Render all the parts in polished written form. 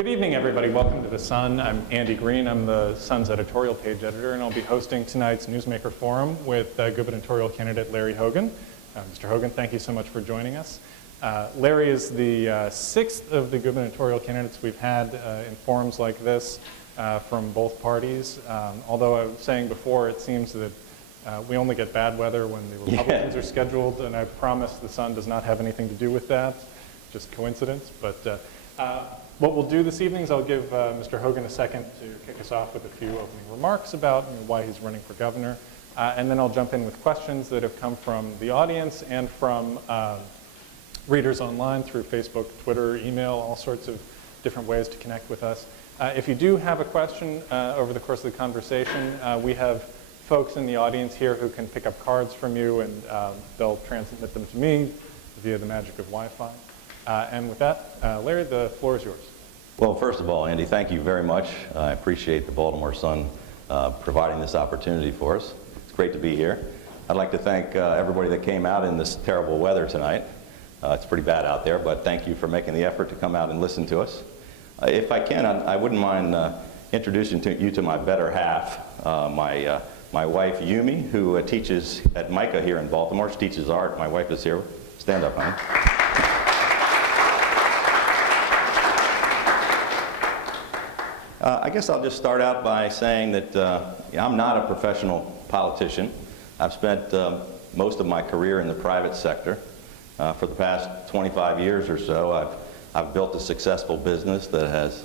Good evening, everybody. Welcome to The Sun. I'm Andy Green. I'm the Sun's editorial page editor, and I'll be hosting tonight's Newsmaker Forum with gubernatorial candidate Larry Hogan. Mr. Hogan, thank you so much for joining us. Larry is the sixth of the gubernatorial candidates we've had in forums like this from both parties. Although I was saying before, it seems that we only get bad weather when the Republicans are scheduled, and I promise The Sun does not have anything to do with that, just coincidence. But what we'll do this evening is I'll give Mr. Hogan a second to kick us off with a few opening remarks about why he's running for governor, and then I'll jump in with questions that have come from the audience and from readers online through Facebook, Twitter, email, all sorts of different ways to connect with us. If you do have a question over the course of the conversation, we have folks in the audience here who can pick up cards from you, and they'll transmit them to me via the magic of Wi-Fi. And with that, Larry, the floor is yours. Well, first of all, Andy, thank you very much. I appreciate the Baltimore Sun providing this opportunity for us. It's great to be here. I'd like to thank everybody that came out in this terrible weather tonight. It's pretty bad out there, but thank you for making the effort to come out and listen to us. If I can, I wouldn't mind introducing you to my better half, my wife, Yumi, who teaches at Micah here in Baltimore. She teaches art. My wife is here. Stand up, honey. I guess I'll just start out by saying that I'm not a professional politician. I've spent most of my career in the private sector. For the past 25 years or so, I've built a successful business that has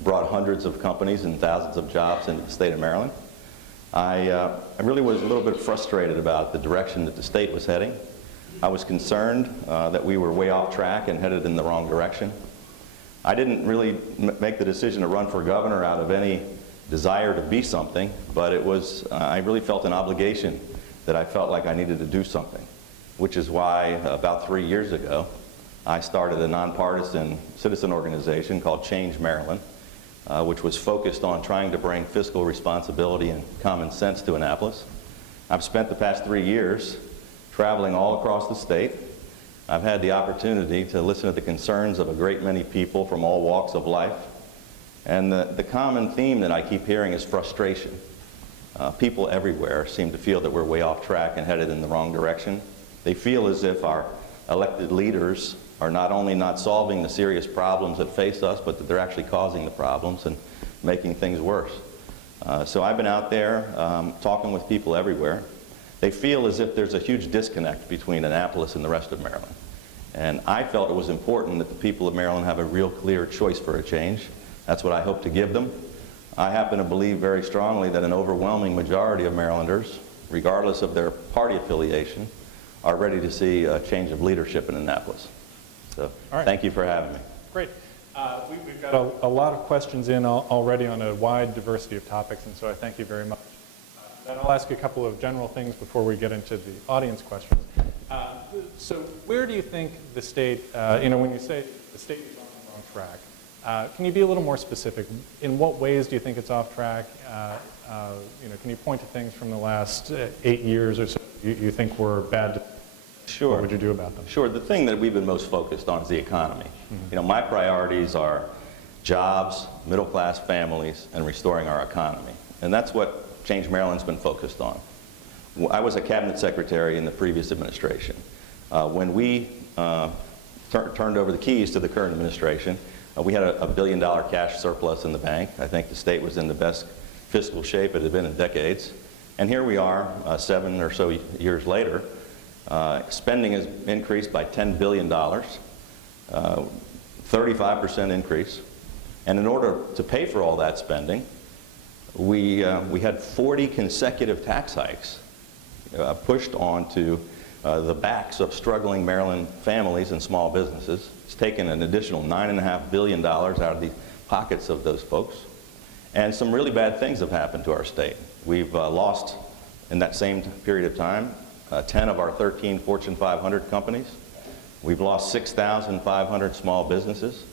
brought hundreds of companies and thousands of jobs into the state of Maryland. I really was a little bit frustrated about the direction that the state was heading. I was concerned that we were way off track and headed in the wrong direction. I didn't really make the decision to run for governor out of any desire to be something, but it was, I really felt an obligation that I felt like I needed to do something, which is why about 3 years ago, I started a nonpartisan citizen organization called Change Maryland, which was focused on trying to bring fiscal responsibility and common sense to Annapolis. I've spent the past 3 years traveling all across the state. I've had the opportunity to listen to the concerns of a great many people from all walks of life. And the common theme that I keep hearing is frustration. People everywhere seem to feel that we're way off track and headed in the wrong direction. They feel as if our elected leaders are not only not solving the serious problems that face us, but that they're actually causing the problems and making things worse. So I've been out there talking with people everywhere. They feel as if there's a huge disconnect between Annapolis and the rest of Maryland. And I felt it was important that the people of Maryland have a real clear choice for a change. That's what I hope to give them. I happen to believe very strongly that an overwhelming majority of Marylanders, regardless of their party affiliation, are ready to see a change of leadership in Annapolis. So thank you for having me. Great. We've got a lot of questions in already on a wide diversity of topics, and so I thank you very much. And I'll ask you a couple of general things before we get into the audience questions. So where do you think the state, when you say the state is on the wrong track, can you be a little more specific? In what ways do you think it's off track? Can you point to things from the last 8 years or so you think were bad? Sure. What would you do about them? Sure. The thing that we've been most focused on is the economy. Mm-hmm. My priorities are jobs, middle-class families, and restoring our economy. And that's what Change Maryland's been focused on. I was a cabinet secretary in the previous administration. When we turned over the keys to the current administration, we had a $1 billion cash surplus in the bank. I think the state was in the best fiscal shape it had been in decades. And here we are, 7 or so years later. Spending has increased by $10 billion, 35% increase. And in order to pay for all that spending, we had 40 consecutive tax hikes pushed onto the backs of struggling Maryland families and small businesses. It's taken an additional $9.5 billion out of the pockets of those folks. And some really bad things have happened to our state. We've lost, in that same period of time, 10 of our 13 Fortune 500 companies. We've lost 6,500 small businesses.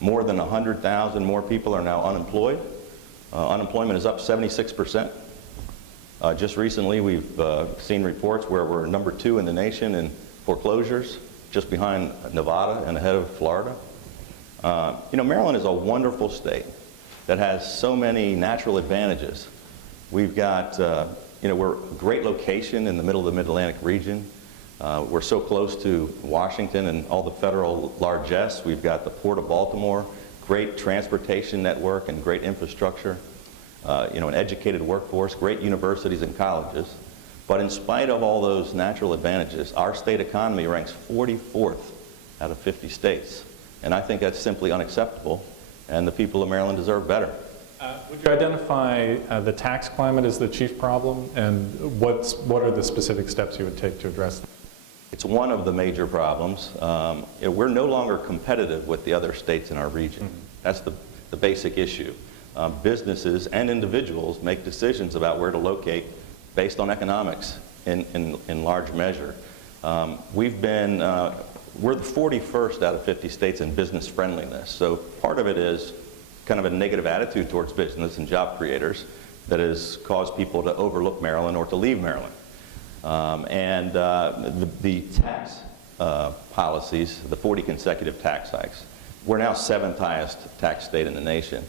More than 100,000 more people are now unemployed. Unemployment is up 76%. Just recently, we've seen reports where we're number 2 in the nation in foreclosures, just behind Nevada and ahead of Florida. Maryland is a wonderful state that has so many natural advantages. We've got, we're a great location in the middle of the Mid-Atlantic region. We're so close to Washington and all the federal largesse. We've got the Port of Baltimore, great transportation network and great infrastructure, an educated workforce, great universities and colleges. But in spite of all those natural advantages, our state economy ranks 44th out of 50 states. And I think that's simply unacceptable, and the people of Maryland deserve better. Would you identify the tax climate as the chief problem, and what are the specific steps you would take to address that? It's one of the major problems. We're no longer competitive with the other states in our region. That's the basic issue. Businesses and individuals make decisions about where to locate based on economics in large measure. We're the 41st out of 50 states in business friendliness. So part of it is kind of a negative attitude towards business and job creators that has caused people to overlook Maryland or to leave Maryland. The tax policies, the 40 consecutive tax hikes, we're now 7th highest tax state in the nation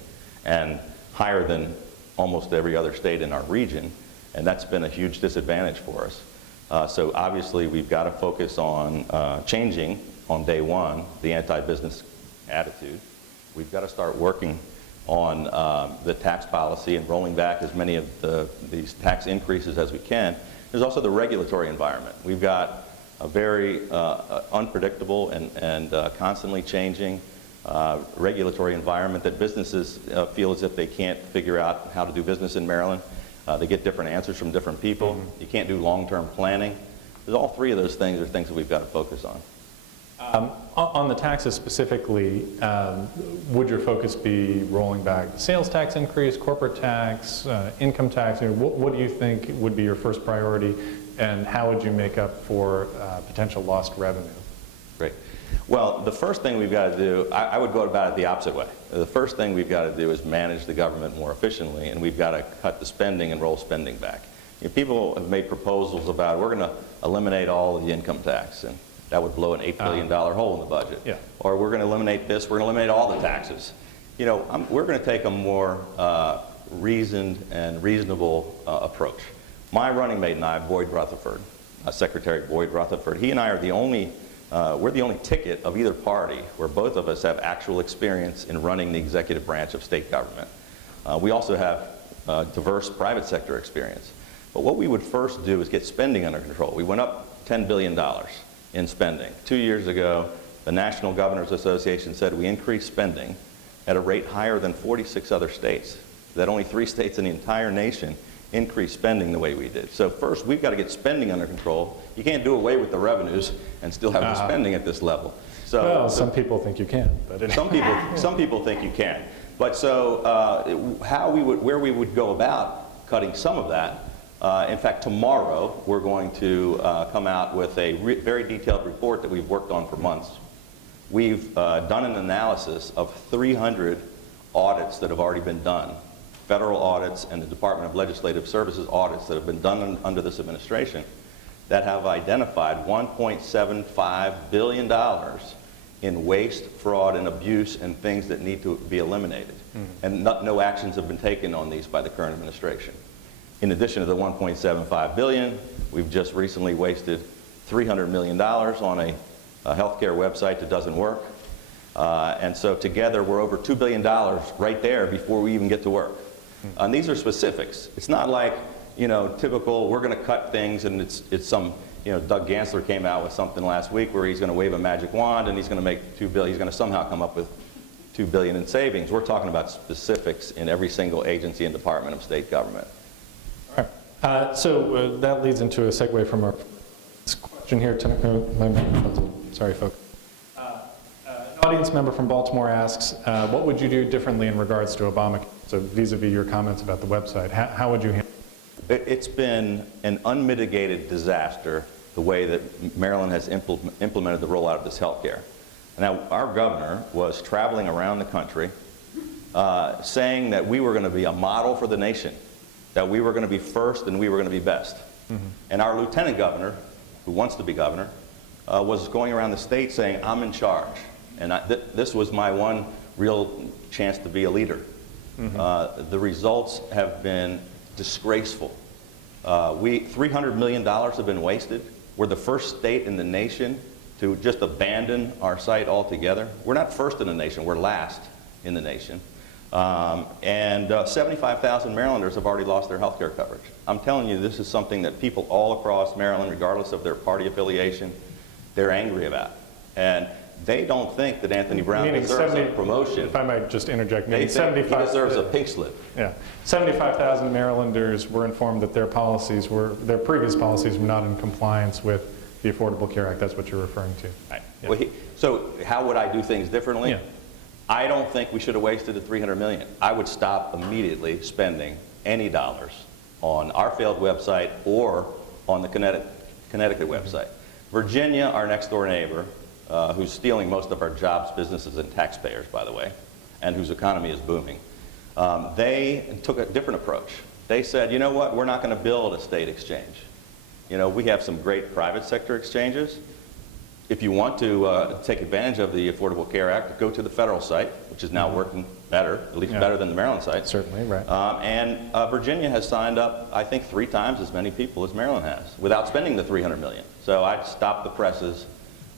and higher than almost every other state in our region, and that's been a huge disadvantage for us. So obviously we've got to focus on changing on day one the anti-business attitude. We've got to start working on the tax policy and rolling back as many of these tax increases as we can. There's also the regulatory environment. We've got a very unpredictable and constantly changing regulatory environment that businesses feel as if they can't figure out how to do business in Maryland. They get different answers from different people. You can't do long-term planning. There's all three of those things are things that we've got to focus on. On the taxes specifically, would your focus be rolling back the sales tax increase, corporate tax, income tax? What do you think would be your first priority, and how would you make up for potential lost revenue? Great. Well, the first thing we've got to do, I would go about it the opposite way. The first thing we've got to do is manage the government more efficiently, and we've got to cut the spending and roll spending back. People have made proposals about we're going to eliminate all of the income tax, and that would blow an $8 billion hole in the budget. Yeah. Or we're going to eliminate this, we're going to eliminate all the taxes. We're going to take a more reasoned and reasonable approach. My running mate and I, Boyd Rutherford, Secretary Boyd Rutherford, he and I are we're the only ticket of either party where both of us have actual experience in running the executive branch of state government. We also have diverse private sector experience. But what we would first do is get spending under control. We went up $10 billion in spending. 2 years ago, the National Governors Association said we increased spending at a rate higher than 46 other states, that only 3 states in the entire nation increased spending the way we did. So first, we've got to get spending under control. You can't do away with the revenues and still have the spending at this level. So some people think you can. But some people think you can. But so where we would go about cutting some of that, in fact, tomorrow we're going to come out with a very detailed report that we've worked on for months. We've done an analysis of 300 audits that have already been done, federal audits and the Department of Legislative Services audits that have been done under this administration that have identified $1.75 billion in waste, fraud, and abuse and things that need to be eliminated. And no actions have been taken on these by the current administration. In addition to the $1.75 billion, we've just recently wasted $300 million on a healthcare website that doesn't work. And so together we're over $2 billion right there before we even get to work. And these are specifics. It's not like, typical, we're going to cut things and it's some, Doug Gansler came out with something last week where he's going to wave a magic wand and he's going to make $2 billion, he's going to somehow come up with $2 billion in savings. We're talking about specifics in every single agency and department of state government. All right. So that leads into a segue from our question here. Sorry, folks. An audience member from Baltimore asks, what would you do differently in regards to Obamacare? So vis-a-vis your comments about the website, how would you handle it? It's been an unmitigated disaster the way that Maryland has implemented the rollout of this health care. Now, our governor was traveling around the country saying that we were going to be a model for the nation, that we were going to be first and we were going to be best. And our lieutenant governor, who wants to be governor, was going around the state saying, I'm in charge. And this was my one real chance to be a leader. The results have been disgraceful. $300 million have been wasted. We're the first state in the nation to just abandon our site altogether. We're not first in the nation, we're last in the nation. 75,000 Marylanders have already lost their health care coverage. I'm telling you, this is something that people all across Maryland, regardless of their party affiliation, they're angry about. And they don't think that Anthony Brown deserves a promotion. If I might just interject, they think he deserves a pink slip. Yeah, 75,000 Marylanders were informed that their previous policies were not in compliance with the Affordable Care Act. That's what you're referring to. Right. Yeah. Well, so how would I do things differently? Yeah. I don't think we should have wasted the $300 million. I would stop immediately spending any dollars on our failed website or on the Connecticut website. Virginia, our next door neighbor, who's stealing most of our jobs, businesses, and taxpayers, by the way, and whose economy is booming, they took a different approach. They said, you know what, we're not going to build a state exchange. You know, we have some great private sector exchanges. If you want to take advantage of the Affordable Care Act, go to the federal site, which is now working better, at least better than the Maryland site. Certainly, right. And Virginia has signed up, I think, 3 times as many people as Maryland has, without spending the $300 million. So I'd stop the presses.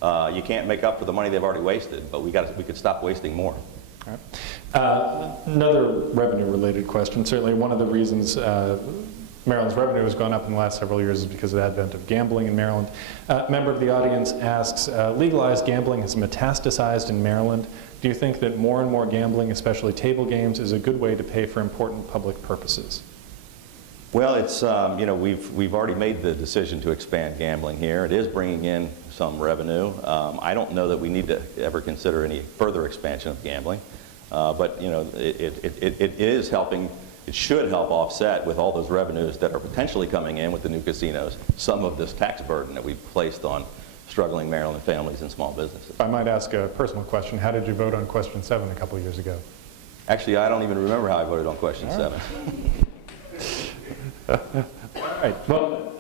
You can't make up for the money they've already wasted, but we could stop wasting more. All right. Another revenue-related question. Certainly one of the reasons Maryland's revenue has gone up in the last several years is because of the advent of gambling in Maryland. A member of the audience asks, legalized gambling has metastasized in Maryland. Do you think that more and more gambling, especially table games, is a good way to pay for important public purposes? Well, it's, you know, we've already made the decision to expand gambling here. It is bringing in some revenue. I don't know that we need to ever consider any further expansion of gambling, but, you know, it is helping. It should help offset with all those revenues that are potentially coming in with the new casinos, some of this tax burden that we've placed on struggling Maryland families and small businesses. If I might ask a personal question, how did you vote on question 7 a couple of years ago? Actually, I don't even remember how I voted on question 7. All right. Well,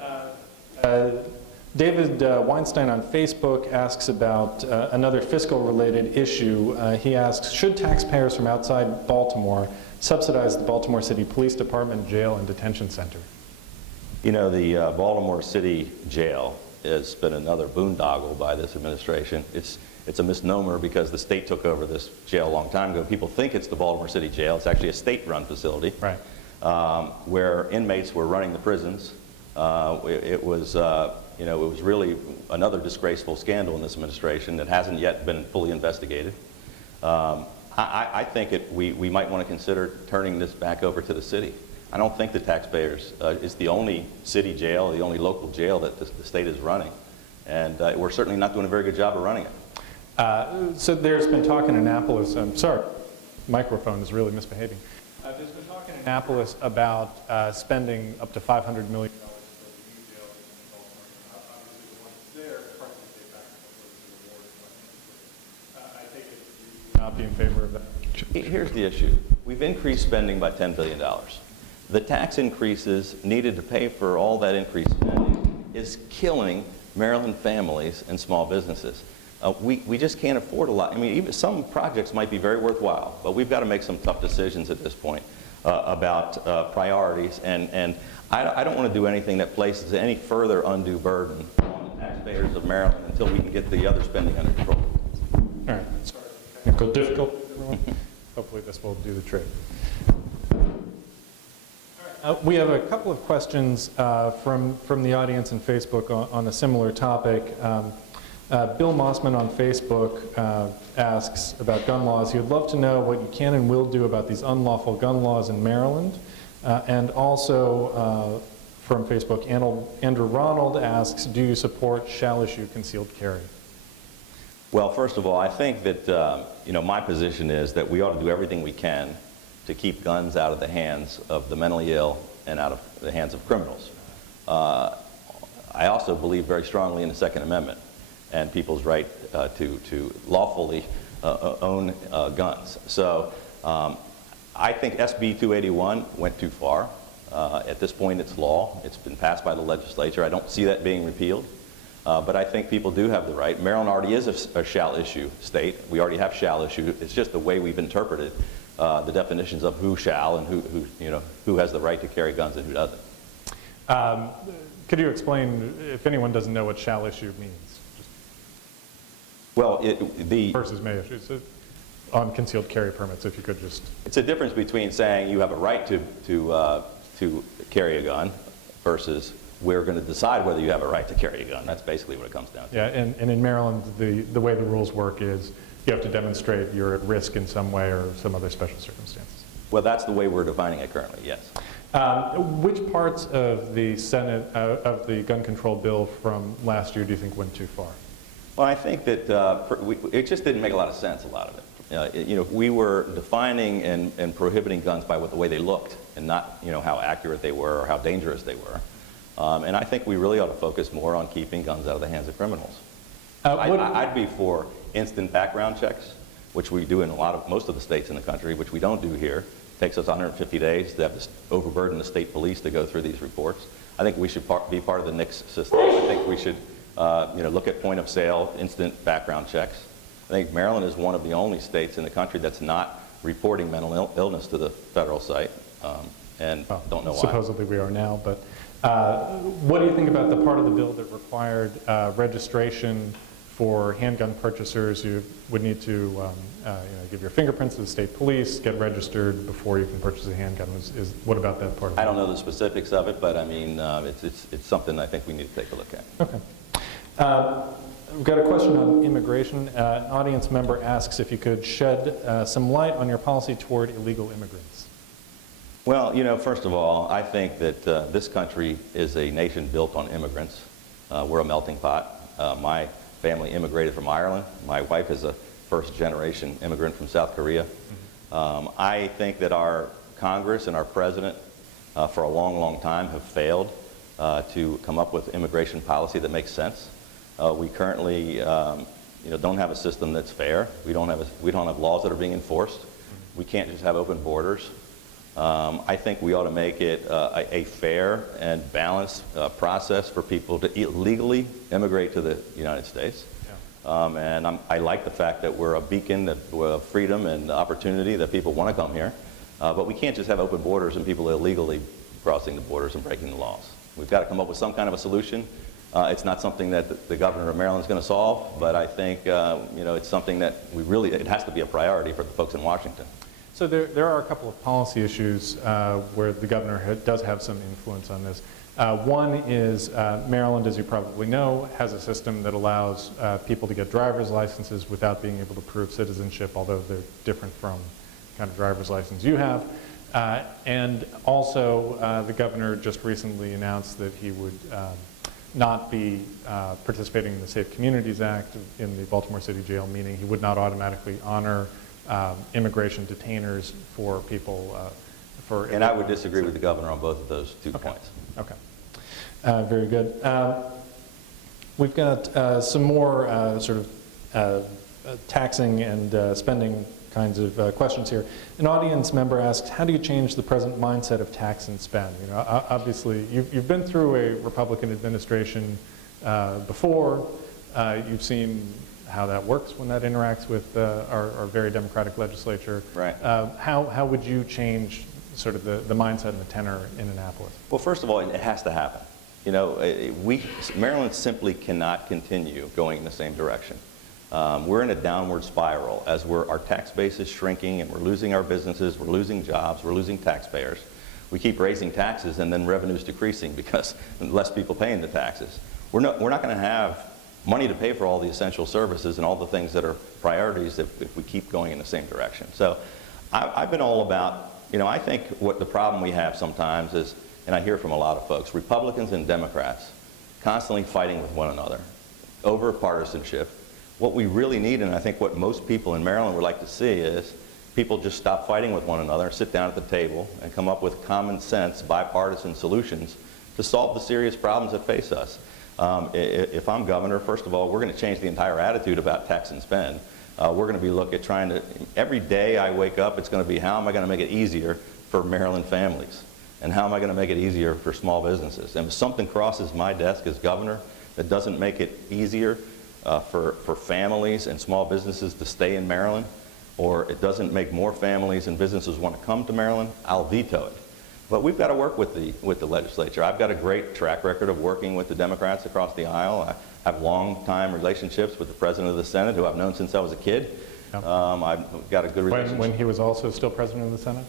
David Weinstein on Facebook asks about another fiscal-related issue. He asks, should taxpayers from outside Baltimore subsidize the Baltimore City Police Department, jail, and detention center? You know, the Baltimore City Jail has been another boondoggle by this administration. It's a misnomer because the state took over this jail a long time ago. People think it's the Baltimore City Jail. It's actually a state-run facility, right, where inmates were running the prisons. It was really another disgraceful scandal in this administration that hasn't yet been fully investigated. I think we might want to consider turning this back over to the city. I don't think the taxpayers, it's the only city jail, the only local jail that the state is running. And we're certainly not doing a very good job of running it. So there's been talk in Annapolis, I'm sorry, microphone is really misbehaving. There's been talk in Annapolis about spending up to $500 million for the new jail in Baltimore. Obviously the one that's there, parts of the state back and forth to the ward. I take it you would not be in favor of that. Here's the issue. We've increased spending by $10 billion. The tax increases needed to pay for all that increased spending is killing Maryland families and small businesses. We just can't afford a lot. I mean, even some projects might be very worthwhile, but we've got to make some tough decisions at this point about priorities. And I don't want to do anything that places any further undue burden on the taxpayers of Maryland until we can get the other spending under control. All right. Sorry. Technical difficulties, everyone. Hopefully this will do the trick. We have a couple of questions from the audience and Facebook on a similar topic. Bill Mossman on Facebook asks about gun laws. He would love to know what you can and will do about these unlawful gun laws in Maryland. And also from Facebook, Andrew Ronald asks, do you support shall issue concealed carry? Well, first of all, I think that my position is that we ought to do everything we can to keep guns out of the hands of the mentally ill and out of the hands of criminals. I also believe very strongly in the Second Amendment and people's right to lawfully own guns. So I think SB 281 went too far. At this point, it's law. It's been passed by the legislature. I don't see that being repealed. But I think people do have the right. Maryland already is a shall issue state. We already have shall issue. It's just the way we've interpreted the definitions of who shall and who has the right to carry guns and who doesn't. Could you explain, if anyone doesn't know what shall issue means? Well, versus may issue. So on concealed carry permits, if you could just. It's a difference between saying you have a right to carry a gun versus we're going to decide whether you have a right to carry a gun. That's basically what it comes down to. Yeah, and in Maryland, the way the rules work is you have to demonstrate you're at risk in some way or some other special circumstances. Well, that's the way we're defining it currently, yes. Which parts of the Senate, of the gun control bill from last year do you think went too far? Well, I think that it just didn't make a lot of sense, a lot of it. We were defining and prohibiting guns by the way they looked and not how accurate they were or how dangerous they were. And I think we really ought to focus more on keeping guns out of the hands of criminals. I'd be for instant background checks, which we do in most of the states in the country, which we don't do here. It takes us 150 days to have to overburden the state police to go through these reports. I think we should be part of the NICS system. I think we should look at point of sale, instant background checks. I think Maryland is one of the only states in the country that's not reporting mental illness to the federal site, and don't know why. Supposedly we are now, but what do you think about the part of the bill that required registration for handgun purchasers? You would need to give your fingerprints to the state police, get registered before you can purchase a handgun. What about that part of it? I don't know the specifics of it, but I mean, it's something I think we need to take a look at. Okay. We've got a question on immigration. An audience member asks if you could shed some light on your policy toward illegal immigrants. Well, first of all, I think that this country is a nation built on immigrants. We're a melting pot. My family immigrated from Ireland. My wife is a first-generation immigrant from South Korea. I think that our Congress and our president for a long, long time have failed to come up with immigration policy that makes sense. We currently don't have a system that's fair. We don't have laws that are being enforced. We can't just have open borders. I think we ought to make it a fair and balanced process for people to legally immigrate to the United States. And I like the fact that we're a beacon of freedom and opportunity, that people want to come here. But we can't just have open borders and people illegally crossing the borders and breaking the laws. We've got to come up with some kind of a solution. It's not something that the governor of Maryland is going to solve, but I think it's something that it has to be a priority for the folks in Washington. So there are a couple of policy issues where the governor does have some influence on this. One is Maryland, as you probably know, has a system that allows people to get driver's licenses without being able to prove citizenship, although they're different from the kind of driver's license you have. And also, the governor just recently announced that he would not be participating in the Safe Communities Act in the Baltimore City Jail, meaning he would not automatically honor immigration detainers for people. And I would disagree with the governor on both of those two points. Okay. Very good. We've got some more sort of taxing and spending kinds of questions here. An audience member asks, how do you change the present mindset of tax and spend? Obviously, you've been through a Republican administration before. You've seen how that works when that interacts with our very democratic legislature. Right. How would you change sort of the mindset and the tenor in Annapolis? Well, first of all, it has to happen. Maryland simply cannot continue going in the same direction. We're in a downward spiral as our tax base is shrinking and we're losing our businesses, we're losing jobs, we're losing taxpayers. We keep raising taxes and then revenue's decreasing because less people paying the taxes. We're not going to have money to pay for all the essential services and all the things that are priorities if we keep going in the same direction. So I've been all about, I think what the problem we have sometimes is, and I hear from a lot of folks, Republicans and Democrats constantly fighting with one another over partisanship. What we really need, and I think what most people in Maryland would like to see, is people just stop fighting with one another, sit down at the table, and come up with common sense, bipartisan solutions to solve the serious problems that face us. If I'm governor, first of all, we're going to change the entire attitude about tax and spend. We're going to be trying to, every day I wake up, it's going to be how am I going to make it easier for Maryland families? And how am I going to make it easier for small businesses? And if something crosses my desk as governor that doesn't make it easier for families and small businesses to stay in Maryland, or it doesn't make more families and businesses want to come to Maryland, I'll veto it. But we've got to work with the legislature. I've got a great track record of working with the Democrats across the aisle. I have long-time relationships with the President of the Senate, who I've known since I was a kid. Yep. I've got a good relationship. When he was also still President of the Senate?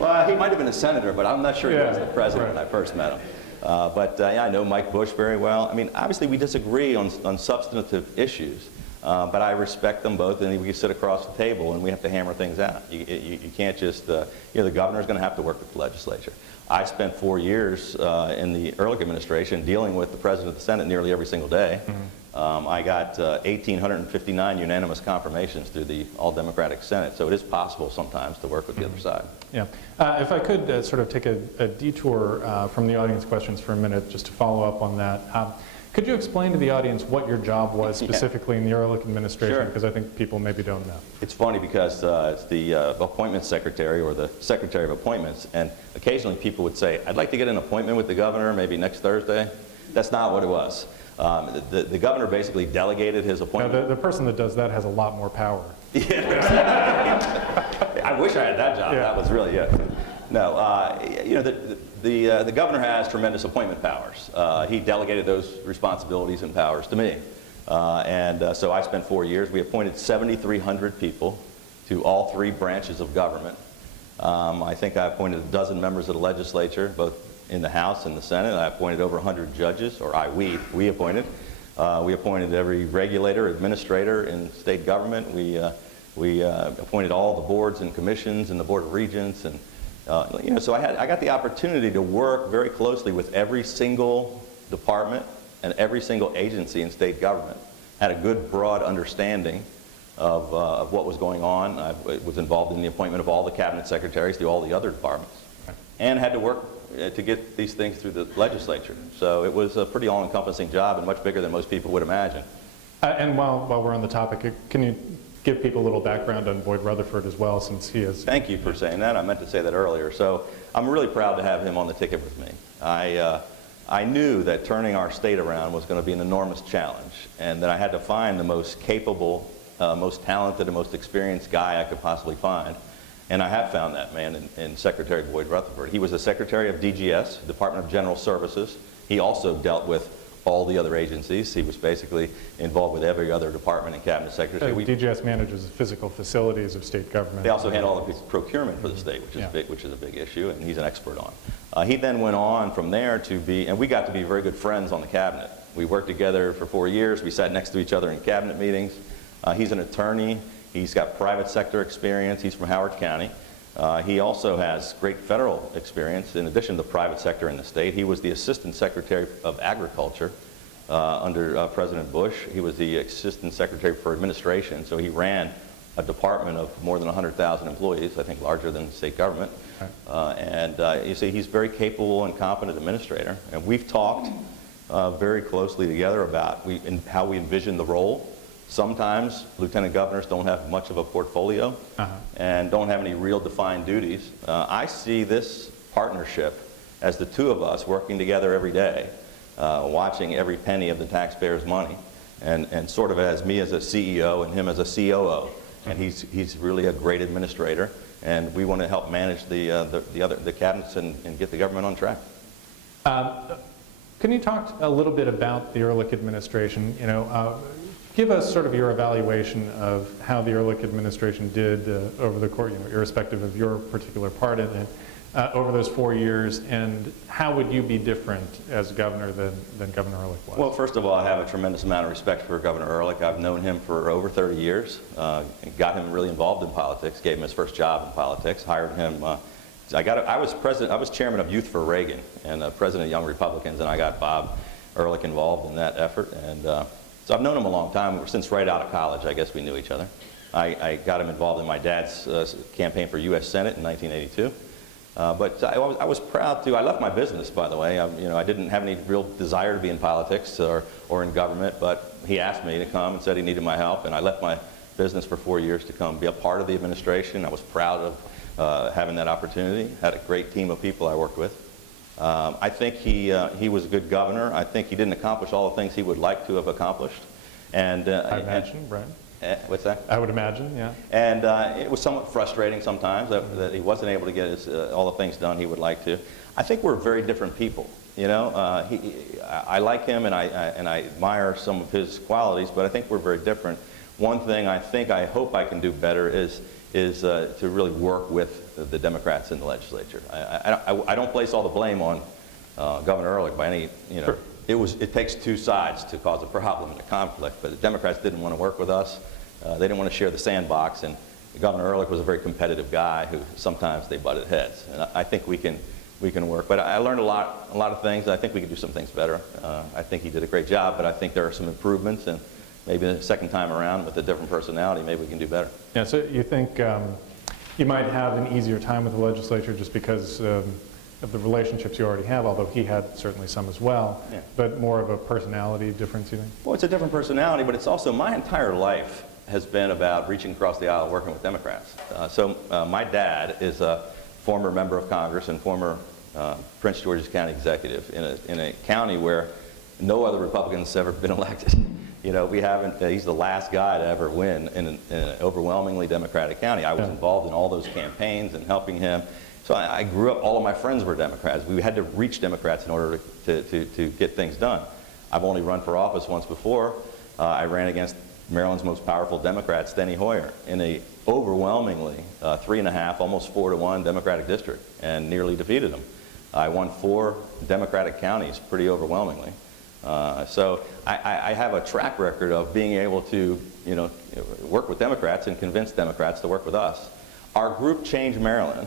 Well, he might have been a senator, but I'm not sure he was the president when I first met him. Yeah, I know Mike Bush very well. I mean, obviously we disagree on substantive issues, but I respect them both, and we sit across the table and we have to hammer things out. You can't just, the governor's going to have to work with the legislature. I spent 4 years in the Ehrlich administration dealing with the President of the Senate nearly every single day. Mm-hmm. I got 1,859 unanimous confirmations through the all-Democratic Senate, so it is possible sometimes to work with the other side. Yeah. If I could sort of take a detour from the audience questions for a minute, just to follow up on that. Could you explain to the audience what your job was specifically in the Ehrlich administration? Because I think people maybe don't know. It's funny because it's the appointments secretary, or the secretary of appointments, and occasionally people would say, I'd like to get an appointment with the governor maybe next Thursday. That's not what it was. The governor basically delegated his appointment. Now, the person that does that has a lot more power. Yeah. I wish I had that job. Yeah. That was really it. No, the governor has tremendous appointment powers. He delegated those responsibilities and powers to me. So I spent 4 years. We appointed 7,300 people to all 3 branches of government. I think I appointed a dozen members of the legislature, both in the House and the Senate. I appointed over 100 judges, or we appointed. We appointed every regulator, administrator in state government. We appointed all the boards and commissions and the Board of Regents, and so I got the opportunity to work very closely with every single department and every single agency in state government. Had a good broad understanding of what was going on. I was involved in the appointment of all the cabinet secretaries to all the other departments, and had to work to get these things through the legislature. So it was a pretty all-encompassing job, and much bigger than most people would imagine. And while we're on the topic, can you give people a little background on Boyd Rutherford as well, since he is... Thank you for saying that. I meant to say that earlier. So I'm really proud to have him on the ticket with me. I knew that turning our state around was going to be an enormous challenge, and that I had to find the most capable, most talented, and most experienced guy I could possibly find. And I have found that man in Secretary Boyd Rutherford. He was the Secretary of DGS, Department of General Services. He also dealt with all the other agencies. He was basically involved with every other department and cabinet secretary. DGS manages the physical facilities of state government. They also handle all the procurement for the state, which is a big issue, and he's an expert on. He then went on from there to be, and we got to be very good friends on the cabinet. We worked together for 4 years. We sat next to each other in cabinet meetings. He's an attorney. He's got private sector experience. He's from Howard County. He also has great federal experience in addition to the private sector in the state. He was the Assistant Secretary of Agriculture under President Bush. He was the Assistant Secretary for Administration, so he ran a department of more than 100,000 employees, I think larger than state government. You see, he's a very capable and competent administrator. And we've talked very closely together about how we envision the role. Sometimes lieutenant governors don't have much of a portfolio and don't have any real defined duties. I see this partnership as the two of us working together every day, watching every penny of the taxpayers' money, and sort of as me as a CEO and him as a COO. And he's really a great administrator, and we want to help manage the cabinets and get the government on track. Can you talk a little bit about the Ehrlich administration? Give us sort of your evaluation of how the Ehrlich administration did over the course, irrespective of your particular part in it, over those 4 years, and how would you be different as governor than Governor Ehrlich was? Well, first of all, I have a tremendous amount of respect for Governor Ehrlich. I've known him for over 30 years, got him really involved in politics, gave him his first job in politics, hired him. I was chairman of Youth for Reagan and president of Young Republicans, and I got Bob Ehrlich involved in that effort. And so I've known him a long time, since right out of college. I guess we knew each other. I got him involved in my dad's campaign for U.S. Senate in 1982. But I was proud to. I left my business, by the way. I didn't have any real desire to be in politics or in government, but he asked me to come and said he needed my help, and I left my business for 4 years to come be a part of the administration. I was proud of having that opportunity. Had a great team of people I worked with. I think he was a good governor. I think he didn't accomplish all the things he would like to have accomplished. And I imagine, right? What's that? I would imagine, yeah. And it was somewhat frustrating sometimes that he wasn't able to get all the things done he would like to. I think we're very different people. You know, I like him and I admire some of his qualities, but I think we're very different. One thing I hope I can do better is to really work with the Democrats in the legislature. I don't place all the blame on Governor Ehrlich by any, you know. Sure. It takes two sides to cause a problem and a conflict, but the Democrats didn't want to work with us. They didn't want to share the sandbox, and Governor Ehrlich was a very competitive guy who sometimes they butted heads. And I think we can work. But I learned a lot of things. I think we can do some things better. I think he did a great job, but I think there are some improvements, and maybe the second time around with a different personality, maybe we can do better. Yeah, so you think you might have an easier time with the legislature just because of the relationships you already have, although he had certainly some as well, yeah. But more of a personality difference, you think? Well, it's a different personality, but it's also my entire life has been about reaching across the aisle working with Democrats. My dad is a former member of Congress and former Prince George's County executive in a county where no other Republicans have ever been elected. You know, we haven't, he's the last guy to ever win in an overwhelmingly Democratic county. I was involved in all those campaigns and helping him. So I grew up, all of my friends were Democrats. We had to reach Democrats in order to get things done. I've only run for office once before. I ran against Maryland's most powerful Democrat, Steny Hoyer, in a overwhelmingly 3.5, almost 4-to-1 Democratic district, and nearly defeated him. I won 4 Democratic counties pretty overwhelmingly. So I have a track record of being able to, you know, work with Democrats and convince Democrats to work with us. Our group, Change Maryland,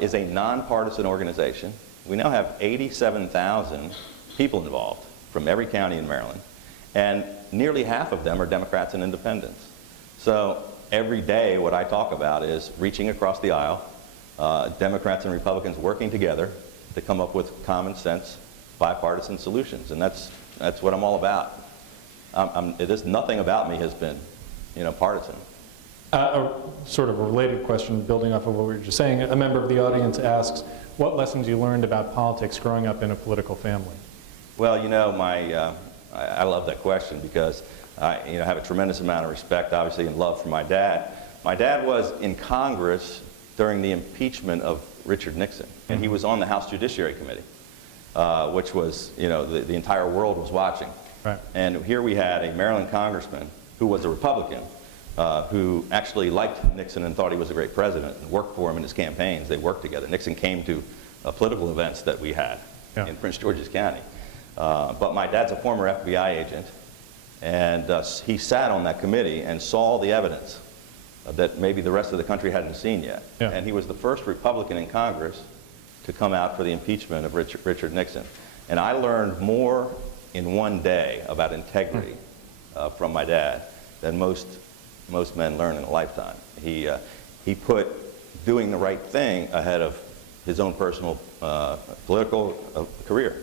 is a nonpartisan organization. We now have 87,000 people involved from every county in Maryland, and nearly half of them are Democrats and independents. So every day what I talk about is reaching across the aisle, Democrats and Republicans working together to come up with common sense bipartisan solutions, and that's what I'm all about. Nothing about me has been, you know, partisan. A sort of a related question, building off of what we were just saying. A member of the audience asks, what lessons you learned about politics growing up in a political family? Well, you know, I love that question because I have a tremendous amount of respect, obviously, and love for my dad. My dad was in Congress during the impeachment of Richard Nixon, and he was on the House Judiciary Committee, which was, you know, the entire world was watching. Right. And here we had a Maryland congressman who was a Republican, who actually liked Nixon and thought he was a great president and worked for him in his campaigns. They worked together. Nixon came to political events that we had in Prince George's County. But my dad's a former FBI agent, and he sat on that committee and saw the evidence that maybe the rest of the country hadn't seen yet. Yeah. And he was the first Republican in Congress to come out for the impeachment of Richard Nixon. And I learned more in one day about integrity from my dad than most men learn in a lifetime. He put doing the right thing ahead of his own personal political career.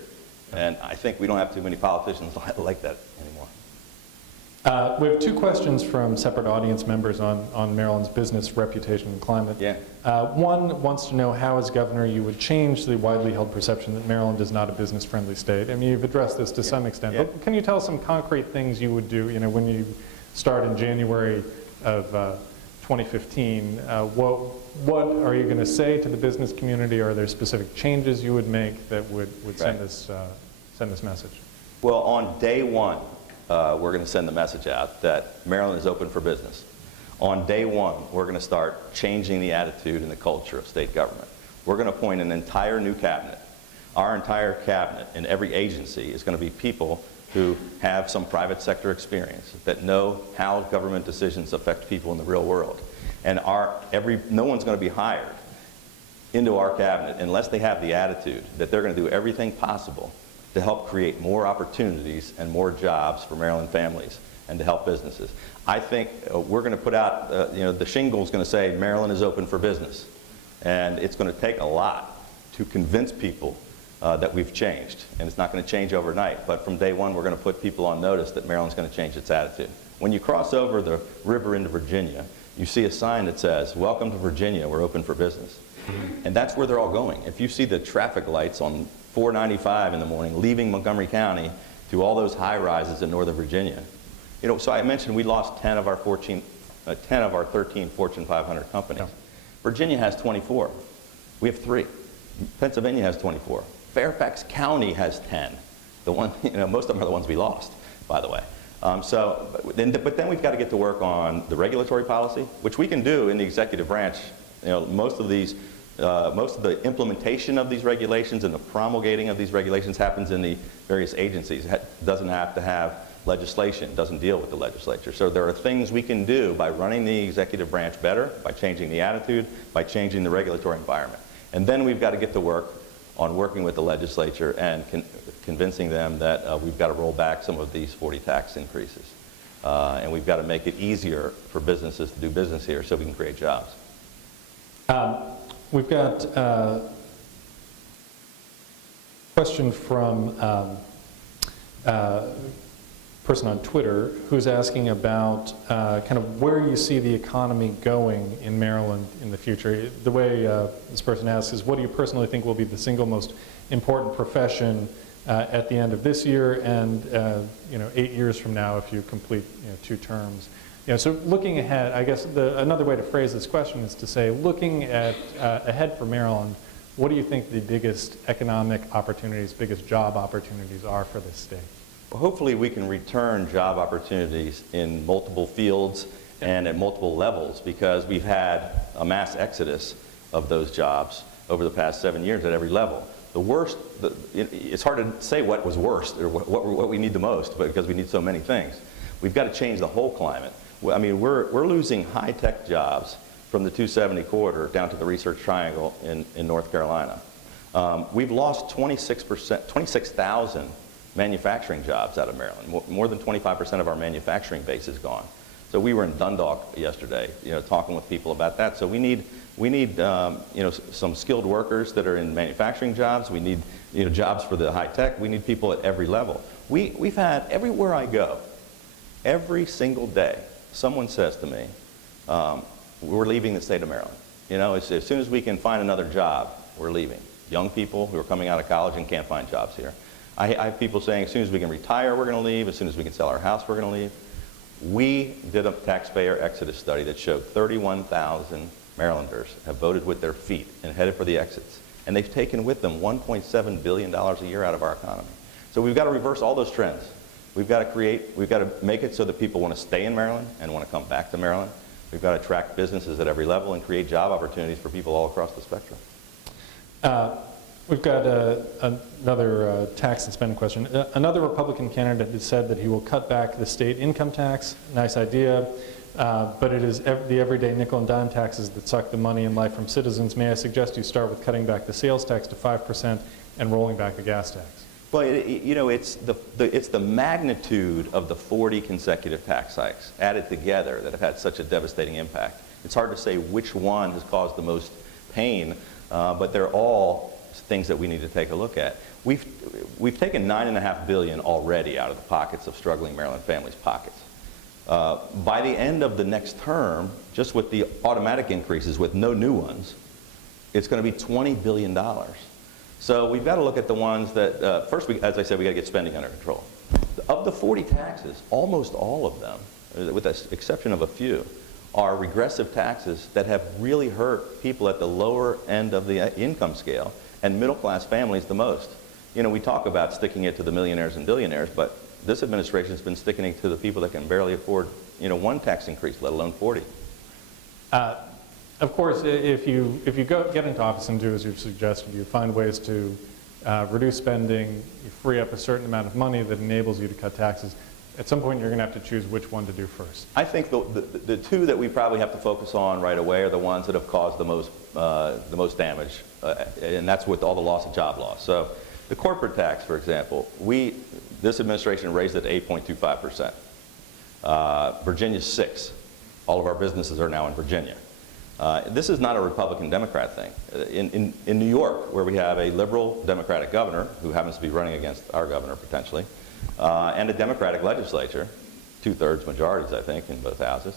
And I think we don't have too many politicians like that anymore. We have 2 questions from separate audience members on Maryland's business reputation and climate. Yeah. One wants to know how, as governor, you would change the widely held perception that Maryland is not a business-friendly state. I mean, you've addressed this to some extent, but can you tell us some concrete things you would do, you know, when you start in January of 2015? What are you going to say to the business community? Are there specific changes you would make that would send this message? Well, on day one, we're going to send the message out that Maryland is open for business. On day one, we're going to start changing the attitude and the culture of state government. We're going to appoint an entire new cabinet. Our entire cabinet in every agency is going to be people who have some private sector experience, that know how government decisions affect people in the real world. And no one's going to be hired into our cabinet unless they have the attitude that they're going to do everything possible to help create more opportunities and more jobs for Maryland families and to help businesses. I think we're going to put out, the shingle's going to say Maryland is open for business. And it's going to take a lot to convince people that we've changed. And it's not going to change overnight, but from day one we're going to put people on notice that Maryland's going to change its attitude. When you cross over the river into Virginia, you see a sign that says, "Welcome to Virginia, we're open for business." And that's where they're all going. If you see the traffic lights on 495 in the morning leaving Montgomery County to all those high rises in Northern Virginia. You know, so I mentioned we lost 10 of our 13 Fortune 500 companies. Yeah. Virginia has 24. We have 3. Pennsylvania has 24. Fairfax County has 10. The one, you know, most of them are the ones we lost, by the way. But then we've got to get to work on the regulatory policy, which we can do in the executive branch. You know, most of the implementation of these regulations and the promulgating of these regulations happens in the various agencies. It doesn't have to have legislation, doesn't deal with the legislature. So there are things we can do by running the executive branch better, by changing the attitude, by changing the regulatory environment. And then we've got to get to work on working with the legislature and convincing them that we've got to roll back some of these 40 tax increases. And we've got to make it easier for businesses to do business here so we can create jobs. We've got a question from a person on Twitter who's asking about kind of where you see the economy going in Maryland in the future. The way this person asks is, what do you personally think will be the single most important profession at the end of this year and 8 years from now if you complete 2 terms? So looking ahead, I guess another way to phrase this question is to say, looking at ahead for Maryland, what do you think the biggest economic opportunities, biggest job opportunities are for this state? Well, hopefully we can return job opportunities in multiple fields and at multiple levels, because we've had a mass exodus of those jobs over the past 7 years at every level. The worst, it's hard to say what was worst or what we need the most, but because we need so many things. We've got to change the whole climate. I mean, we're losing high-tech jobs from the 270 corridor down to the Research Triangle in North Carolina. We've lost 26,000 manufacturing jobs out of Maryland. More than 25% of our manufacturing base is gone. So we were in Dundalk yesterday, talking with people about that. So we need some skilled workers that are in manufacturing jobs. We need jobs for the high tech. We need people at every level. We've had, everywhere I go, every single day, someone says to me, we're leaving the state of Maryland. As soon as we can find another job, we're leaving. Young people who are coming out of college and can't find jobs here. I have people saying, as soon as we can retire, we're going to leave. As soon as we can sell our house, we're going to leave. We did a taxpayer exodus study that showed 31,000 Marylanders have voted with their feet and headed for the exits. And they've taken with them $1.7 billion a year out of our economy. So we've got to reverse all those trends. We've got to make it so that people want to stay in Maryland and want to come back to Maryland. We've got to attract businesses at every level and create job opportunities for people all across the spectrum. We've got another tax and spending question. Another Republican candidate has said that he will cut back the state income tax. Nice idea. But it is the everyday nickel and dime taxes that suck the money and life from citizens. May I suggest you start with cutting back the sales tax to 5% and rolling back the gas tax? Well, it's the magnitude of the 40 consecutive tax hikes added together that have had such a devastating impact. It's hard to say which one has caused the most pain, but they're all things that we need to take a look at. We've taken $9.5 billion already out of the pockets of struggling Maryland families' pockets. By the end of the next term, just with the automatic increases with no new ones, it's going to be $20 billion. So we've got to look at the ones that, first, as I said, we've got to get spending under control. Of the 40 taxes, almost all of them, with the exception of a few, are regressive taxes that have really hurt people at the lower end of the income scale and middle-class families the most. We talk about sticking it to the millionaires and billionaires, but this administration's been sticking it to the people that can barely afford, one tax increase, let alone 40. Of course, if you get into office and do as you've suggested, you find ways to reduce spending, you free up a certain amount of money that enables you to cut taxes. At some point, you're going to have to choose which one to do first. I think the two that we probably have to focus on right away are the ones that have caused the most damage, and that's with all the loss of job loss. So the corporate tax, for example, this administration raised it to 8.25%. Virginia's 6%. All of our businesses are now in Virginia. This is not a Republican-Democrat thing. In New York, where we have a liberal Democratic governor who happens to be running against our governor potentially, and a Democratic legislature, 2/3 majorities, I think, in both houses,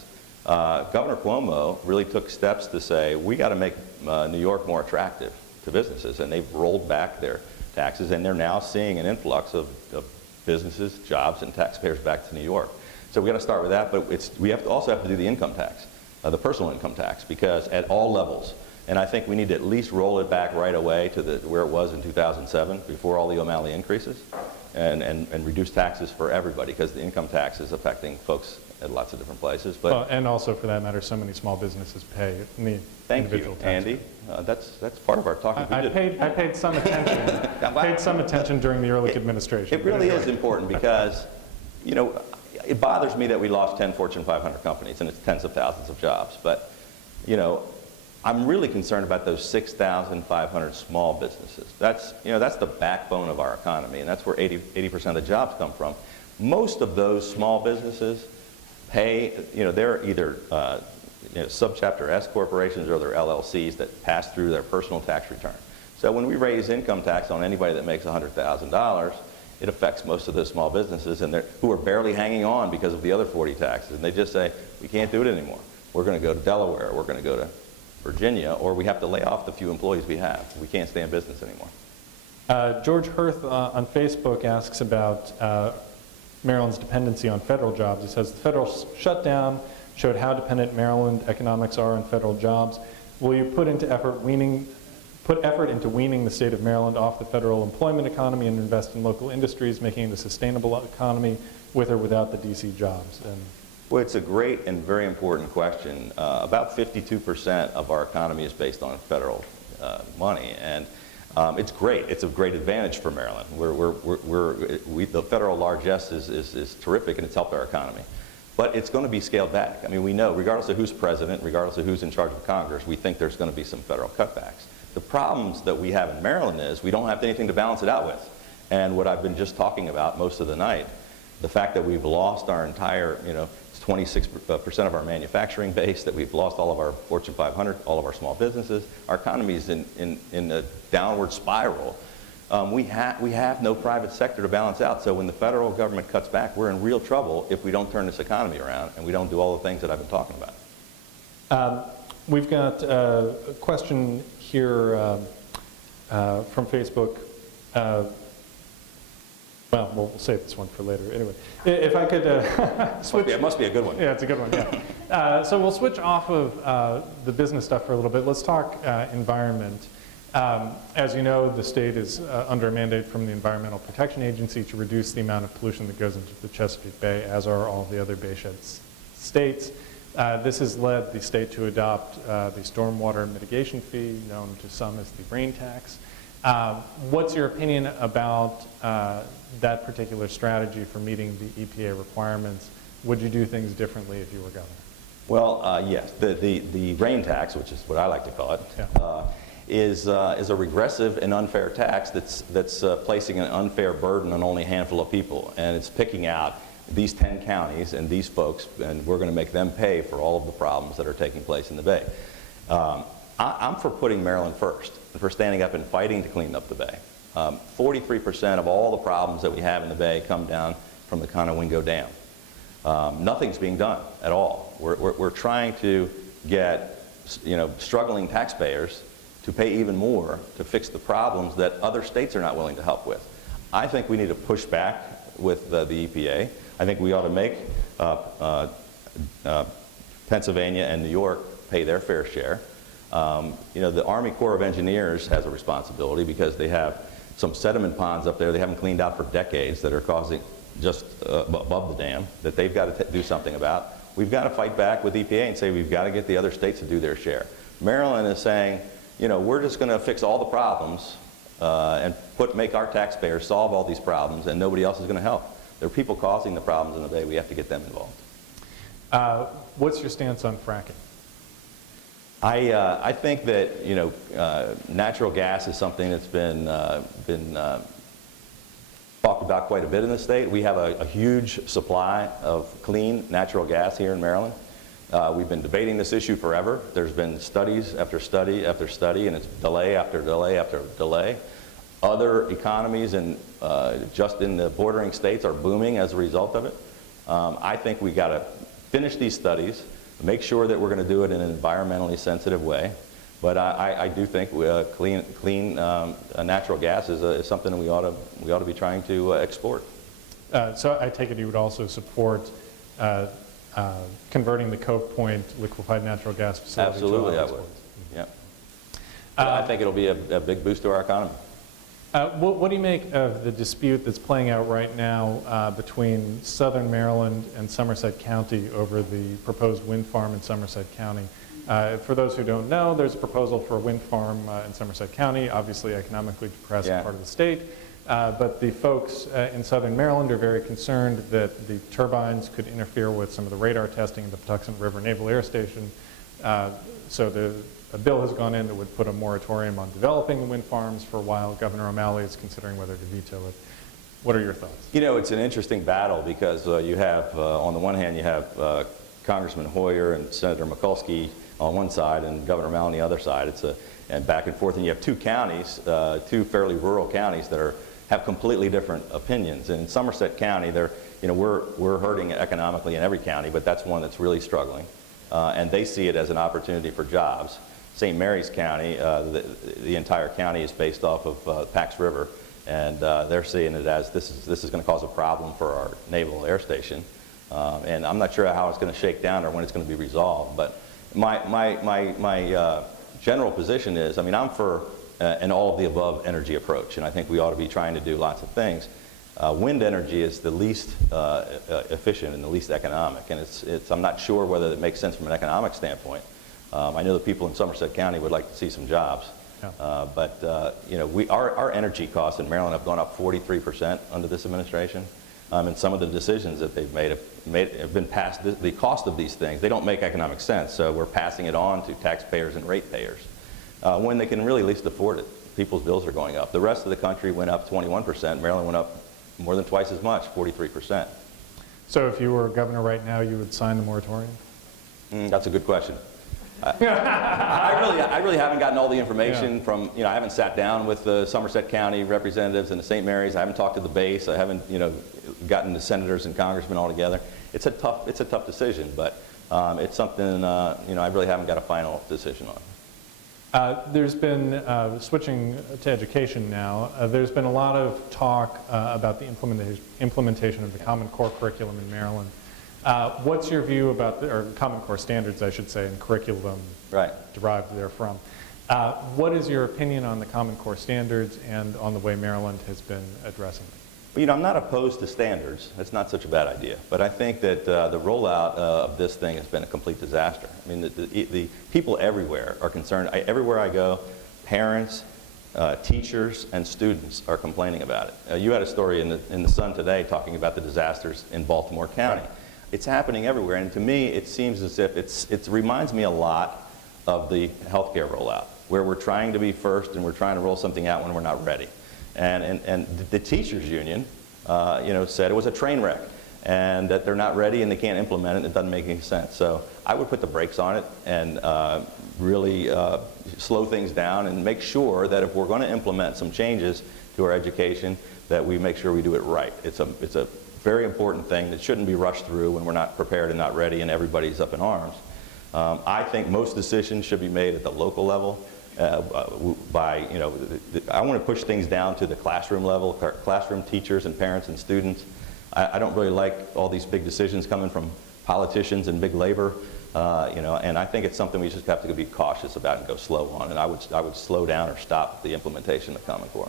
Governor Cuomo really took steps to say, we got to make New York more attractive to businesses, and they've rolled back their taxes, and they're now seeing an influx of businesses, jobs, and taxpayers back to New York. So we got to start with that, but we also have to do the income tax, the personal income tax, because at all levels, and I think we need to at least roll it back right away to where it was in 2007, before all the O'Malley increases, and reduce taxes for everybody, because the income tax is affecting folks at lots of different places. But well, and also, for that matter, so many small businesses pay the individual tax. Thank you, Andy. That's part of our talking. I paid some attention. Paid some attention during the Ehrlich administration. It really is important because, you know, it bothers me that we lost 10 Fortune 500 companies, and it's tens of thousands of jobs. But, you know, I'm really concerned about those 6,500 small businesses. That's the backbone of our economy, and that's where 80% of the jobs come from. Most of those small businesses pay, they're either subchapter S corporations or they're LLCs that pass through their personal tax return. So when we raise income tax on anybody that makes $100,000, it affects most of those small businesses who are barely hanging on because of the other 40 taxes. And they just say, we can't do it anymore. We're going to go to Delaware, we're going to go to Virginia, or we have to lay off the few employees we have. We can't stay in business anymore. George Hirth on Facebook asks about Maryland's dependency on federal jobs. He says, the federal shutdown showed how dependent Maryland economics are on federal jobs. Will you put effort into weaning the state of Maryland off the federal employment economy and invest in local industries, making it a sustainable economy with or without the DC jobs? Well, it's a great and very important question. About 52% of our economy is based on federal money, and it's great. It's a great advantage for Maryland. The federal largesse is terrific, and it's helped our economy. But it's going to be scaled back. I mean, we know, regardless of who's president, regardless of who's in charge of Congress, we think there's going to be some federal cutbacks. The problems that we have in Maryland is we don't have anything to balance it out with. And what I've been just talking about most of the night, the fact that we've lost our entire, it's 26% of our manufacturing base, that we've lost all of our Fortune 500, all of our small businesses, our economy is in a downward spiral. We have no private sector to balance out. So when the federal government cuts back, we're in real trouble if we don't turn this economy around and we don't do all the things that I've been talking about. We've got a question here from Facebook. Well, we'll save this one for later. Anyway, if I could switch. It must be a good one. Yeah, it's a good one, yeah. So we'll switch off of the business stuff for a little bit. Let's talk environment. As you know, the state is under a mandate from the Environmental Protection Agency to reduce the amount of pollution that goes into the Chesapeake Bay, as are all the other Bayshed states. This has led the state to adopt the stormwater mitigation fee, known to some as the rain tax. What's your opinion about that particular strategy for meeting the EPA requirements? Would you do things differently if you were governor? Well, yes. The rain tax, which is what I like to call it, yeah. Is a regressive and unfair tax that's placing an unfair burden on only a handful of people, and it's picking out these 10 counties and these folks, and we're going to make them pay for all of the problems that are taking place in the Bay. I'm for putting Maryland first, for standing up and fighting to clean up the Bay. 43% of all the problems that we have in the Bay come down from the Conowingo Dam. Nothing's being done at all. We're trying to get struggling taxpayers to pay even more to fix the problems that other states are not willing to help with. I think we need to push back with the EPA. I think we ought to make Pennsylvania and New York pay their fair share. The Army Corps of Engineers has a responsibility because they have some sediment ponds up there they haven't cleaned out for decades that are causing just above the dam that they've got to do something about. We've got to fight back with EPA and say we've got to get the other states to do their share. Maryland is saying, we're just going to fix all the problems and make our taxpayers solve all these problems, and nobody else is going to help. There are people causing the problems in the Bay. We have to get them involved. What's your stance on fracking? I think that natural gas is something that's been talked about quite a bit in the state. We have a huge supply of clean natural gas here in Maryland. We've been debating this issue forever. There's been studies after study after study, and it's delay after delay after delay. Other economies just in the bordering states are booming as a result of it. I think we got to finish these studies, make sure that we're going to do it in an environmentally sensitive way. But I do think clean natural gas is something that we ought to be trying to export. So I take it you would also support converting the Cove Point liquefied natural gas facility Absolutely, to I would. Yeah. I think it'll be a big boost to our economy. What do you make of the dispute that's playing out right now between Southern Maryland and Somerset County over the proposed wind farm in Somerset County? For those who don't know, there's a proposal for a wind farm in Somerset County, obviously economically depressed part of the state. But the folks in Southern Maryland are very concerned that the turbines could interfere with some of the radar testing at the Patuxent River Naval Air Station. So a bill has gone in that would put a moratorium on developing the wind farms for a while. Governor O'Malley is considering whether to veto it. What are your thoughts? You know, it's an interesting battle because you have, on the one hand, you have Congressman Hoyer and Senator Mikulski on one side and Governor O'Malley on the other side. And back and forth, and you have two counties, two fairly rural counties that have completely different opinions. And in Somerset County, we're hurting economically in every county, but that's one that's really struggling. And they see it as an opportunity for jobs. St. Mary's County, the entire county is based off of Pax River, and they're seeing it as this is going to cause a problem for our naval air station. And I'm not sure how it's going to shake down or when it's going to be resolved. But my general position is, I mean, I'm for an all-of-the-above energy approach, and I think we ought to be trying to do lots of things. Wind energy is the least efficient and the least economic, and I'm not sure whether it makes sense from an economic standpoint. I know the people in Somerset County would like to see some jobs, but our energy costs in Maryland have gone up 43% under this administration, and some of the decisions that they've made have been passed. The cost of these things, they don't make economic sense, so we're passing it on to taxpayers and ratepayers when they can really least afford it. People's bills are going up. The rest of the country went up 21%. Maryland went up more than twice as much, 43%. So if you were governor right now, you would sign the moratorium? That's a good question. I really haven't gotten all the information from, I haven't sat down with the Somerset County representatives and the St. Mary's. I haven't talked to the base. I haven't, gotten the senators and congressmen all together. It's a tough decision, but it's something, I really haven't got a final decision on. There's been, switching to education now, there's been a lot of talk about the implementation of the Common Core curriculum in Maryland. What's your view about, or Common Core standards, I should say, and curriculum derived therefrom. What is your opinion on the Common Core standards and on the way Maryland has been addressing them? Well, I'm not opposed to standards. That's not such a bad idea. But I think that the rollout of this thing has been a complete disaster. I mean, the people everywhere are concerned. Everywhere I go, parents, teachers, and students are complaining about it. You had a story in the Sun today talking about the disasters in Baltimore County. Right. It's happening everywhere, and to me, it seems as if it reminds me a lot of the healthcare rollout, where we're trying to be first and we're trying to roll something out when we're not ready. And the teachers union, said it was a train wreck, and that they're not ready and they can't implement it. And it doesn't make any sense. So I would put the brakes on it and really slow things down and make sure that if we're going to implement some changes to our education, that we make sure we do it right. It's a very important thing that shouldn't be rushed through when we're not prepared and not ready and everybody's up in arms. I think most decisions should be made at the local level. I want to push things down to the classroom level, classroom teachers and parents and students. I don't really like all these big decisions coming from politicians and big labor, and I think it's something we just have to be cautious about and go slow on, and I would slow down or stop the implementation of the Common Core.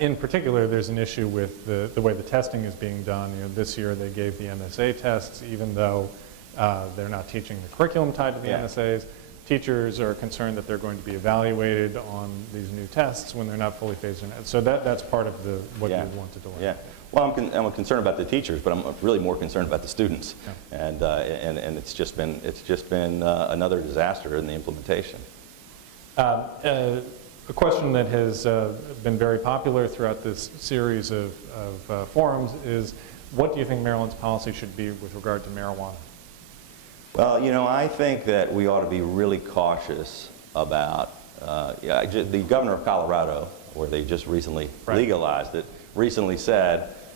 In particular, there's an issue with the way the testing is being done. This year they gave the MSA tests, even though they're not teaching the curriculum tied to the MSAs. Teachers are concerned that they're going to be evaluated on these new tests when they're not fully phased in. So that's part of what you want to delay. Yeah. Well, I'm concerned about the teachers, but I'm really more concerned about the students. Yeah. And it's just been another disaster in the implementation. A question that has been very popular throughout this series of forums is, what do you think Maryland's policy should be with regard to marijuana? Well, I think that we ought to be really cautious about, the governor of Colorado, where they just recently legalized it, recently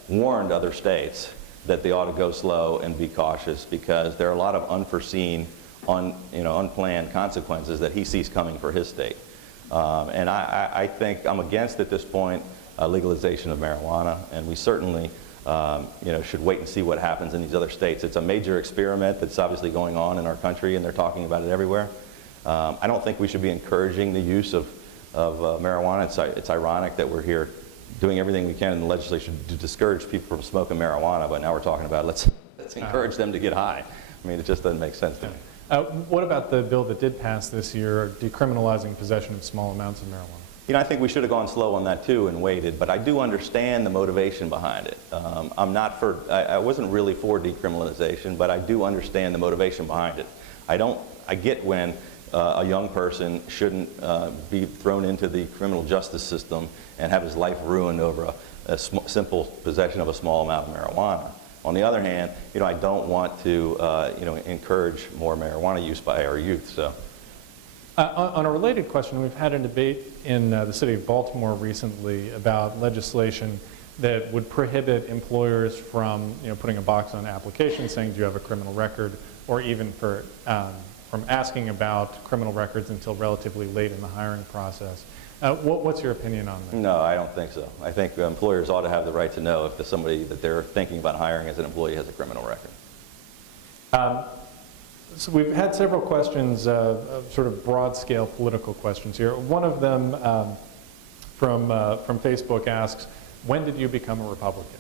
warned other states that they ought to go slow and be cautious because there are a lot of unforeseen unplanned consequences that he sees coming for his state. And I think I'm against, at this point, legalization of marijuana, and we certainly should wait and see what happens in these other states. It's a major experiment that's obviously going on in our country, and they're talking about it everywhere. I don't think we should be encouraging the use of marijuana. It's ironic that we're here doing everything we can in the legislation to discourage people from smoking marijuana, but now we're talking about let's encourage them to get high. I mean, it just doesn't make sense to me. What about the bill that did pass this year, decriminalizing possession of small amounts of marijuana? I think we should have gone slow on that too and waited, but I do understand the motivation behind it. I wasn't really for decriminalization, but I do understand the motivation behind it. I get when a young person shouldn't be thrown into the criminal justice system and have his life ruined over a simple possession of a small amount of marijuana. On the other hand, I don't want to encourage more marijuana use by our youth. So. On a related question, we've had a debate in the city of Baltimore recently about legislation that would prohibit employers from putting a box on applications saying, do you have a criminal record, or even from asking about criminal records until relatively late in the hiring process. What's your opinion on that? No, I don't think so. I think employers ought to have the right to know if somebody that they're thinking about hiring as an employee has a criminal record. So we've had several questions, sort of broad-scale political questions here. One of them from Facebook asks, when did you become a Republican?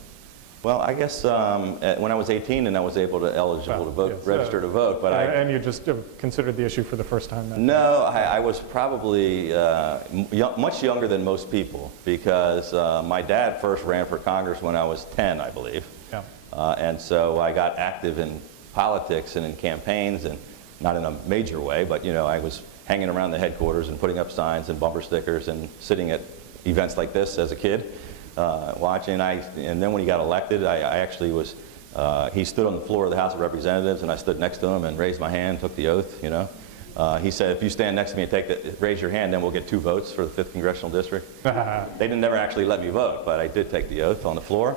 Well, I guess when I was 18 and I was eligible to vote, register to vote. But and you just considered the issue for the first time then? No, I was probably much younger than most people, because my dad first ran for Congress when I was 10, I believe. Yeah. And so I got active in politics and in campaigns, and not in a major way, but I was hanging around the headquarters and putting up signs and bumper stickers and sitting at events like this as a kid. Watching, and then when he got elected, I actually was, he stood on the floor of the House of Representatives, and I stood next to him and raised my hand, took the oath, He said, if you stand next to me and raise your hand, then we'll get 2 votes for the 5th Congressional District. They never actually let me vote, but I did take the oath on the floor.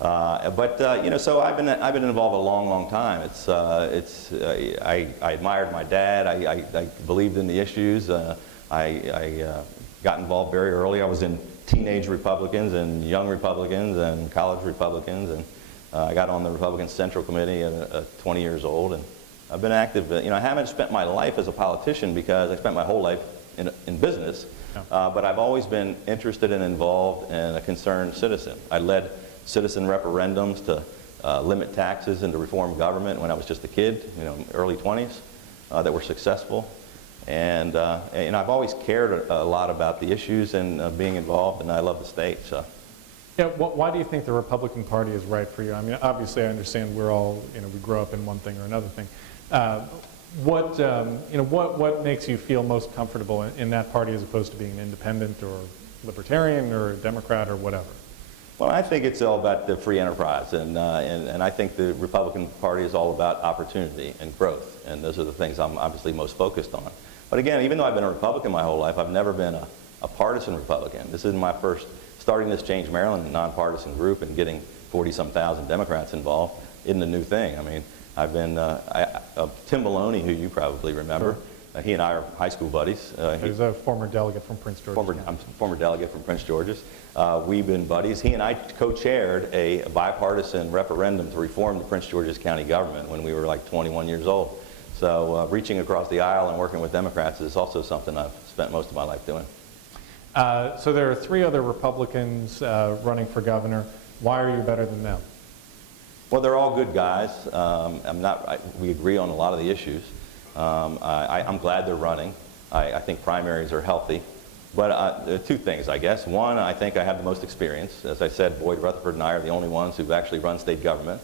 So I've been involved a long, long time. I admired my dad. I believed in the issues. I got involved very early. I was in teenage Republicans and young Republicans and college Republicans, and I got on the Republican Central Committee at 20 years old, and I've been active. I haven't spent my life as a politician because I spent my whole life in business, but I've always been interested and involved and a concerned citizen. I led citizen referendums to limit taxes and to reform government when I was just a kid, early 20s, that were successful. And I've always cared a lot about the issues and being involved, and I love the state. So. Yeah, why do you think the Republican Party is right for you? I mean, obviously, I understand we're all, we grow up in one thing or another thing. What makes you feel most comfortable in that party as opposed to being an independent or libertarian or a Democrat or whatever? Well, I think it's all about the free enterprise, and I think the Republican Party is all about opportunity and growth, and those are the things I'm obviously most focused on. But again, even though I've been a Republican my whole life, I've never been a partisan Republican. This is my first, starting this Change Maryland nonpartisan group and getting 40-some thousand Democrats involved isn't a new thing. I mean, I've been, Tim Maloney, who you probably remember, he and I are high school buddies. He's a former delegate from Prince George's. I'm a former delegate from Prince George's. We've been buddies. He and I co-chaired a bipartisan referendum to reform the Prince George's County government when we were like 21 years old. So reaching across the aisle and working with Democrats is also something I've spent most of my life doing. So there are 3 other Republicans running for governor. Why are you better than them? Well, they're all good guys. We agree on a lot of the issues. I'm glad they're running. I think primaries are healthy. But 2 things, I guess. One, I think I have the most experience. As I said, Boyd Rutherford and I are the only ones who've actually run state government.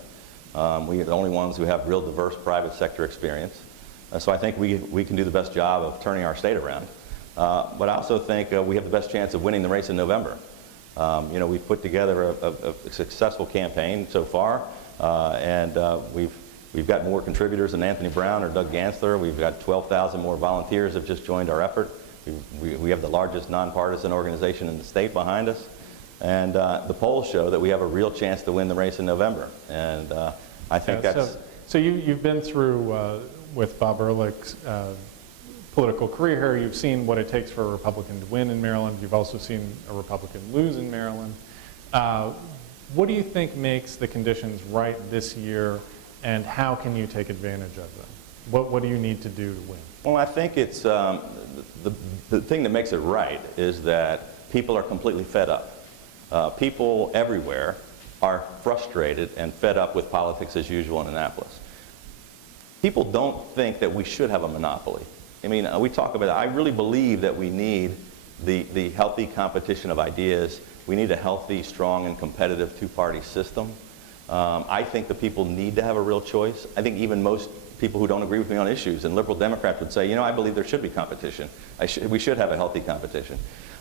We are the only ones who have real diverse private sector experience. So I think we can do the best job of turning our state around. But I also think we have the best chance of winning the race in November. We've put together a successful campaign so far, and we've got more contributors than Anthony Brown or Doug Gansler. We've got 12,000 more volunteers have just joined our effort. We have the largest nonpartisan organization in the state behind us. And the polls show that we have a real chance to win the race in November. And I think that's... So you've been through with Bob Ehrlich's political career here, you've seen what it takes for a Republican to win in Maryland. You've also seen a Republican lose in Maryland. What do you think makes the conditions right this year, and how can you take advantage of them? What do you need to do to win? Well, I think it's the thing that makes it right is that people are completely fed up. People everywhere are frustrated and fed up with politics as usual in Annapolis. People don't think that we should have a monopoly. I mean, we talk about it. I really believe that we need the healthy competition of ideas. We need a healthy, strong, and competitive two-party system. I think the people need to have a real choice. I think even most people who don't agree with me on issues, and liberal Democrats would say, you know, I believe there should be competition. We should have a healthy competition.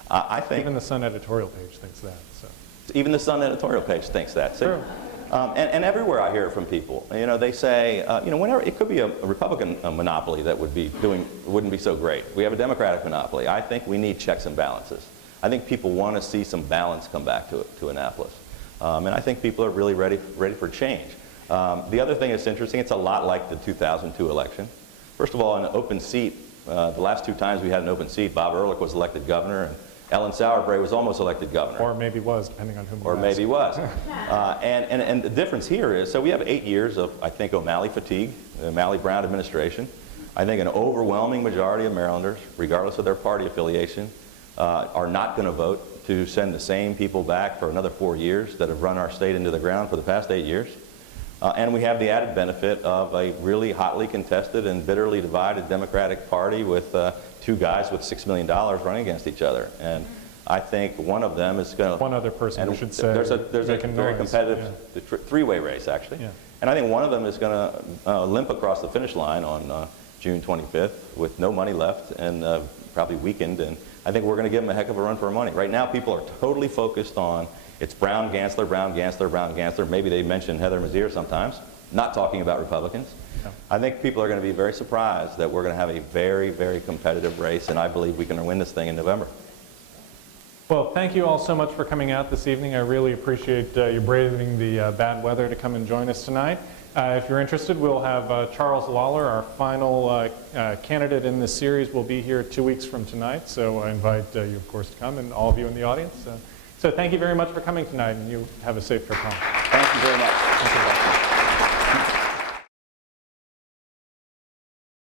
I think even the Sun editorial page thinks that. So. Even the Sun editorial page thinks that. Sure. And everywhere I hear it from people, you know, they say, you know, whenever it could be a Republican monopoly that wouldn't be so great. We have a Democratic monopoly. I think we need checks and balances. I think people want to see some balance come back to Annapolis, and I think people are really ready for change. The other thing that's interesting, it's a lot like the 2002 election. First of all, an open seat. The last two times we had an open seat, Bob Ehrlich was elected governor, and Ellen Sauerbrey was almost elected governor. Or maybe was, depending on whom you Or ask. maybe was. And the difference here is, so we have 8 years of, I think, O'Malley fatigue, the O'Malley-Brown administration. I think an overwhelming majority of Marylanders, regardless of their party affiliation, are not going to vote to send the same people back for another 4 years that have run our state into the ground for the past 8 years. And we have the added benefit of a really hotly contested and bitterly divided Democratic Party with two guys with $6 million running against each other. And I think one of them is going to... One other person, we should say. There's a very competitive three-way race, actually. Yeah. And I think one of them is going to limp across the finish line on June 25th with no money left and probably weakened. And I think we're going to give them a heck of a run for our money. Right now, people are totally focused on it's Brown, Gansler, Brown, Gansler, Brown, Gansler. Maybe they mention Heather Mazier sometimes, not talking about Republicans. No. I think people are going to be very surprised that we're going to have a very, very competitive race, and I believe we can win this thing in November. Well, thank you all so much for coming out this evening. I really appreciate you braving the bad weather to come and join us tonight. If you're interested, we'll have Charles Lawler, our final candidate in this series, will be here 2 weeks from tonight. So I invite you, of course, to come, and all of you in the audience. So thank you very much for coming tonight, and you have a safe trip home. Thank you very much. Thank you.